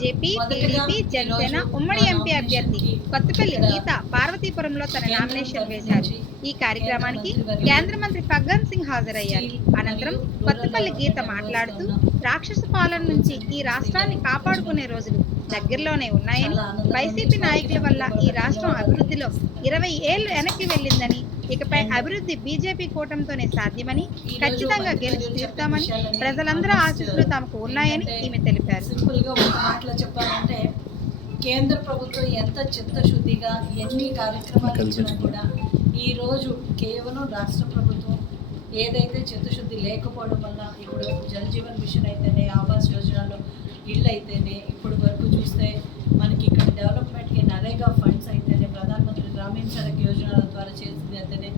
BJP TDP Janasena ఉమ్మడి MP అభ్యర్థి కొత్తపల్లి గీత పార్వతీపురంలో తన నామినేషన్ వేశారు. ఈ కార్యక్రమానికి కేంద్ర మంత్రి ఫగ్గన్ సింగ్ హాజరయ్యారు. అనంతరం కొత్తపల్లి గీత మాట్లాడుతూ రాక్షస పాలన నుంచి ఈ రాష్ట్రాన్ని కాపాడుకునే రోజులు దగ్గరలోనే ఉన్నాయని వైసీపీ నాయకుల వల్ల ఈ రాష్ట్రం అభివృద్ధిలో ఇరవై ఏళ్ళు వెనక్కి వెళ్ళిందని ఇకపై అభివృద్ధి బీజేపీ కూటమితోనే సాధ్యమని ఖచ్చితంగా గెలిచి తీరుతామని ప్రజలందరూ ఆశీస్సులు తమకు ఉన్నాయని ఈమె తెలిపారు. సింపుల్గా ఒక మాటలో చెప్పాలంటే కేంద్ర ప్రభుత్వం ఎంత చిత్తశుద్ధిగా ఎన్ని కార్యక్రమాలు ఇచ్చినా కూడా ఈరోజు కేవలం రాష్ట్ర ప్రభుత్వం ఏదైతే చిత్తశుద్ధి లేకపోవడం వల్ల ఇప్పుడు జల్ జీవన్ మిషన్ అయితేనే ఆవాస్ యోజనలో ఇళ్ళు అయితేనే ఇప్పుడు వరకు చూస్తే మనకి ఇక్కడ డెవలప్మెంట్కి నరేగా ఫండ్స్ అయితేనే ప్రధానమంత్రి గ్రామీణ సడక్ యోజనల ద్వారా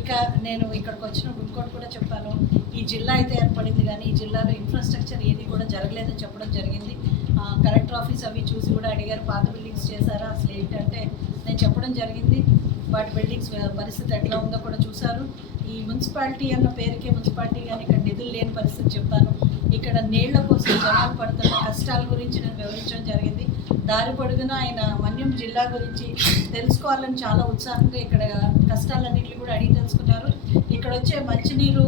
ఇక నేను ఇక్కడికి వచ్చినప్పుడు ఇంకోటి కూడా చెప్పాను ఈ జిల్లా అయితే ఏర్పడింది కానీ ఈ జిల్లాలో ఇన్ఫ్రాస్ట్రక్చర్ ఏది కూడా జరగలేదని చెప్పడం జరిగింది. కలెక్టర్ ఆఫీస్ అవి చూసి కూడా అడిగారు పాత బిల్డింగ్స్ చేశారా అసలు ఏంటంటే నేను చెప్పడం జరిగింది. వాటి బిల్డింగ్స్ పరిస్థితి ఎట్లా ఉందో కూడా చూశారు. ఈ మున్సిపాలిటీ అన్న పేరుకే మున్సిపాలిటీ కానీ ఇక్కడ నిధులు లేని పరిస్థితి చెప్తాను ఇక్కడ నీళ్ళ కోసం జనాలు పడుతున్న కష్టాల గురించి నేను వివరించడం జరిగింది. దారి పొడుగున ఆయన మన్యం జిల్లా గురించి తెలుసుకోవాలని చాలా ఉత్సాహంగా ఇక్కడ కష్టాలన్నింటినీ కూడా అడిగి తెలుసుకున్నారు. ఇక్కడ వచ్చే మంచినీరు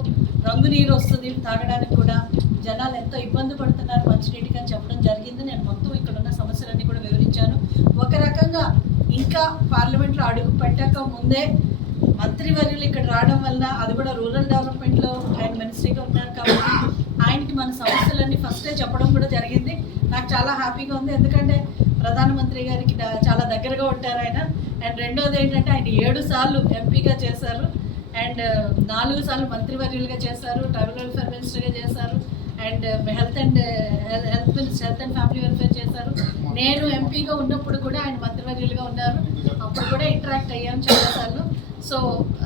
రంగునీరు వస్తుంది తాగడానికి కూడా. జనాలు ఎంతో ఇబ్బంది పడుతున్నారు మంచినీటికి అని చెప్పడం జరిగింది. నేను మొత్తం ఇక్కడ ఉన్న సమస్యలన్నీ కూడా వివరించాను. ఒక రకంగా ఇంకా పార్లమెంట్లో అడుగు పెట్టక ముందే మంత్రివర్యులు ఇక్కడ రావడం వల్ల అది కూడా రూరల్ డెవలప్మెంట్లో ఆయన మినిస్ట్రీగా ఉన్నారు కాబట్టి మన సమస్యలన్నీ ఫస్టే చెప్పడం కూడా జరిగింది. నాకు చాలా హ్యాపీగా ఉంది. ఎందుకంటే ప్రధానమంత్రి గారికి చాలా దగ్గరగా ఉంటారు ఆయన. అండ్ రెండోది ఏంటంటే ఆయన ఏడు సార్లు ఎంపీగా చేశారు. అండ్ uh, నాలుగు సార్లు మంత్రివర్యులుగా చేశారు. ట్రైబల్ వెల్ఫేర్ మినిస్టర్గా చేశారు. And health and health minister health and family welfare చేశారు. నేను ఎంపీగా ఉన్నప్పుడు కూడా ఆయన మంత్రివర్యులుగా ఉన్నారు. అప్పుడు కూడా ఇంటరాక్ట్ అయ్యాను చాలాసార్లు సో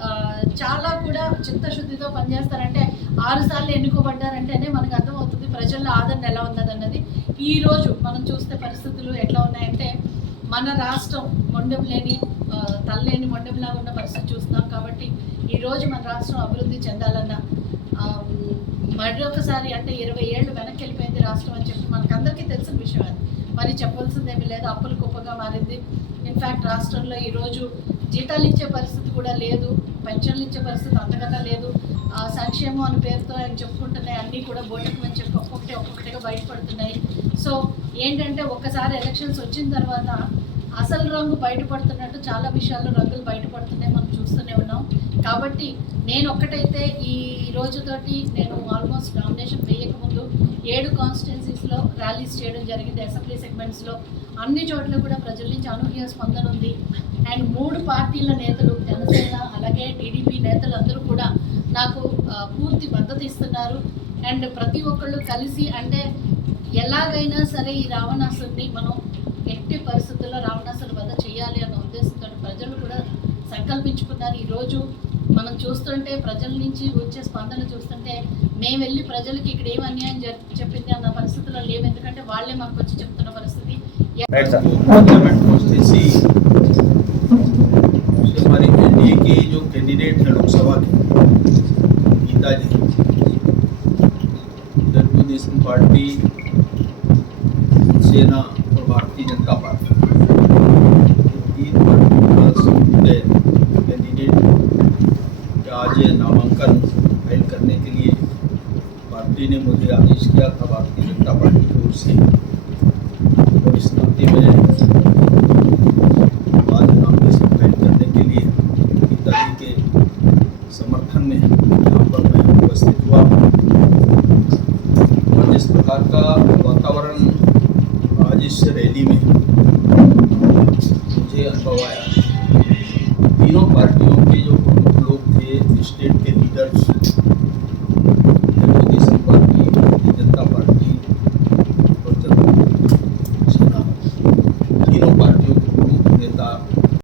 uh, చాలా కూడా చిత్తశుద్ధితో పనిచేస్తారంటే ఆరు సార్లు ఎన్నుకోబడ్డారంటేనే మనకు అర్థమవుతుంది ప్రజల్లో ఆదరణ ఎలా ఉన్నదన్నది. ఈరోజు మనం చూస్తే పరిస్థితులు ఎట్లా ఉన్నాయంటే మన రాష్ట్రం మొండెం లేని తల్లేని మొండెంలాగా ఉన్న పరిస్థితి చూస్తున్నాం కాబట్టి ఈరోజు మన రాష్ట్రం అభివృద్ధి చెందాలన్నా మరొకసారి అంటే ఇరవై ఏళ్ళు వెనక్కి వెళ్ళిపోయింది రాష్ట్రం అని చెప్పి మనకు అందరికీ తెలిసిన విషయం అది. మరి చెప్పాల్సిందేమీ లేదు అప్పులు కుప్పగా మారింది. ఇన్ఫ్యాక్ట్ రాష్ట్రంలో ఈరోజు జీతాలు ఇచ్చే పరిస్థితి కూడా లేదు పెన్షన్లు ఇచ్చే పరిస్థితి అంతకన్నా లేదు. సంక్షేమం అనే పేరుతో ఆయన చెప్పుకుంటున్నాయి. అన్నీ కూడా బోటకు అని చెప్పి ఒక్కొక్కటి ఒక్కొక్కటిగా బయటపడుతున్నాయి. సో ఏంటంటే ఒక్కసారి ఎలక్షన్స్ వచ్చిన తర్వాత అసలు రంగు బయటపడుతున్నట్టు చాలా విషయాలు రంగులు బయటపడుతున్నాయి మనం చూస్తూనే ఉన్నాం. కాబట్టి నేను ఒక్కటైతే ఈ రోజుతోటి నేను ఆల్మోస్ట్ నామినేషన్ వేయకముందు ఏడు కాన్స్టిట్యున్సీస్లో ర్యాలీస్ చేయడం జరిగింది. అసెంబ్లీ సెగ్మెంట్స్లో అన్ని చోట్ల కూడా ప్రజల నుంచి అనూహ్య స్పందన ఉంది. అండ్ మూడు పార్టీల నేతలు జనసేన అలాగే టీడీపీ నేతలు అందరూ కూడా నాకు ఆ, పూర్తి మద్దతు ఇస్తున్నారు అండ్ ప్రతి ఒక్కళ్ళు కలిసి అంటే ఎలాగైనా సరే ఈ రావణాసుని మనం ఎట్టి పరిస్థితుల్లో రావణాసుని వద్ద చేయాలి అన్న ఉద్దేశంతో ప్రజలు కూడా సంకల్పించుకున్నారు ఈరోజు మనం చూస్తుంటే ప్రజల నుంచి వచ్చే స్పందన చూస్తుంటే మేము వెళ్ళి ప్రజలకి ఇక్కడ ఏం అన్యాయం జరి- చెప్పింది అన్న పరిస్థితుల్లో లేవు ఎందుకంటే వాళ్ళే మాకు వచ్చి చెప్తున్న పరిస్థితి రైట్ సార్ पार्लियामेंट कॉन्स्टिट्यूंसी हमारे एनडीए के जो कैंडिडेट हैं गीता जी तेलुगु देशम पार्टी सेना और भारतीय जनता पार्टी। तीन कैंडिडेट आज नामांकन फ़ाइल करने के लिए पार्टी ने मुझे आदेश किया था, भारतीय जनता पार्टी की ओर से। इस रैली में। मुझे अनुभव आया। तीनों पार्टियों के जो लोग थे, स्टेट के लीडर्स